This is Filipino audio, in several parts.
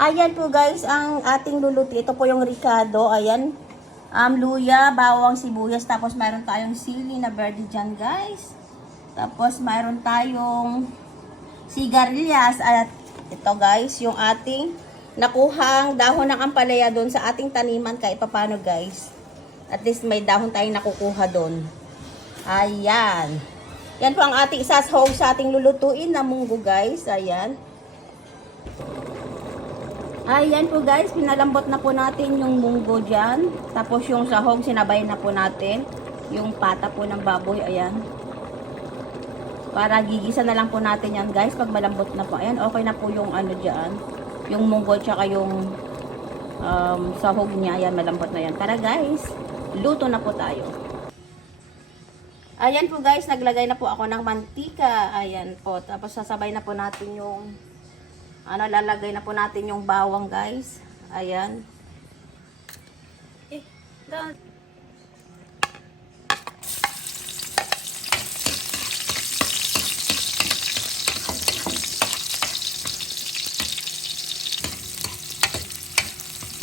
Ayan po guys, ang ating luluto. Ito po yung ricado. Ayan. Luya, bawang, sibuyas. Tapos mayroon tayong sili na verde dyan guys. Tapos mayroon tayong sigarilyas. At ito guys, yung ating nakuhang dahon ng ampalaya doon sa ating taniman kahit papano guys. At least may dahon tayong nakukuha doon. Ayan. Yan po ang ating isasahog sa ating lulutuin na munggo guys. Ayan. Ayan po guys, pinalambot na po natin yung munggo dyan. Tapos yung sahog, sinabay na po natin. Yung pata po ng baboy, ayan. Para gigisa na lang po natin yan guys, pag malambot na po. Ayan, okay na po yung ano dyan. Yung munggo tsaka yung sahog niya, ayan, malambot na yan. Tara guys, luto na po tayo. Ayan po guys, naglagay na po ako ng mantika. Ayan po, tapos sasabay na po natin yung lalagay na po natin yung bawang guys. Ayan.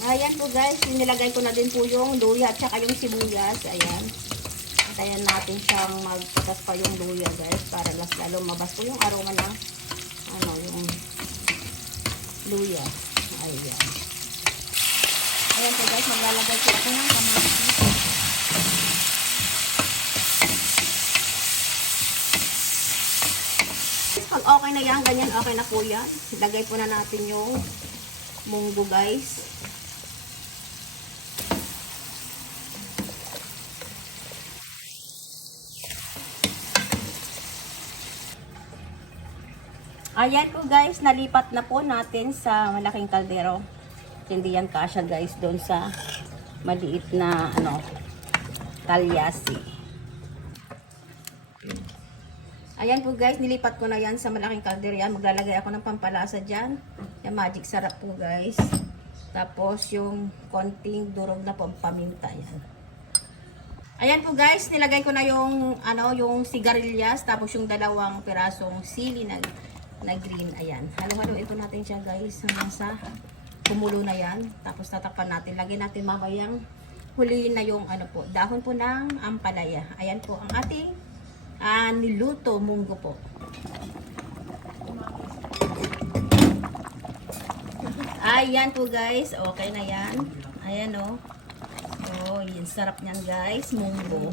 Ayan po guys, nilagay ko na din po yung luya at saka yung sibuyas. Ayan. Antayin natin siyang magputas pa yung luya guys para lalo mabas po yung aroma ng yung luya. Ayan. Ayan po guys, maglalagay ko ako ng kamatis. Pag okay na yan, ganyan okay na po yan. Lagay po na natin yung munggo guys. Ayan po guys, nalipat na po natin sa malaking kaldero. Hindi yan kasya guys doon sa maliit na talyasi. Ayan po guys, nilipat ko na yan sa malaking kaldero yan. Maglalagay ako ng pampalasa dyan. Yung magic sarap po guys. Tapos yung konting durog na po paminta yan. Ayan po guys, nilagay ko na yung yung sigarilyas tapos yung dalawang pirasong sili na green. Ayan. Halo-haloin po natin siya guys hanggang sa kumulo na yan. Tapos tatakpan natin. Lagyan natin mamayang huliin na yung dahon po ng ampalaya. Ayan po ang ating niluto munggo po. Ayan po guys. Okay na yan. Ayan o. Oh, yun. Sarap niyan guys. Munggo.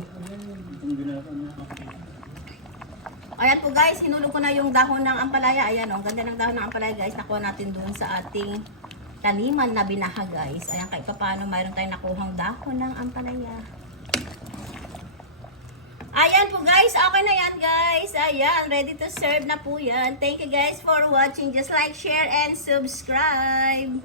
Ayan po guys, hinulog ko na yung dahon ng ampalaya. Ayan o, ganda ng dahon ng ampalaya guys. Nakuha natin dun sa ating taniman na binaha guys. Ayan, kahit paano mayroon tayong nakuhang dahon ng ampalaya. Ayan po guys, okay na yan guys. Ayan, ready to serve na po yan. Thank you guys for watching. Just like, share, and subscribe.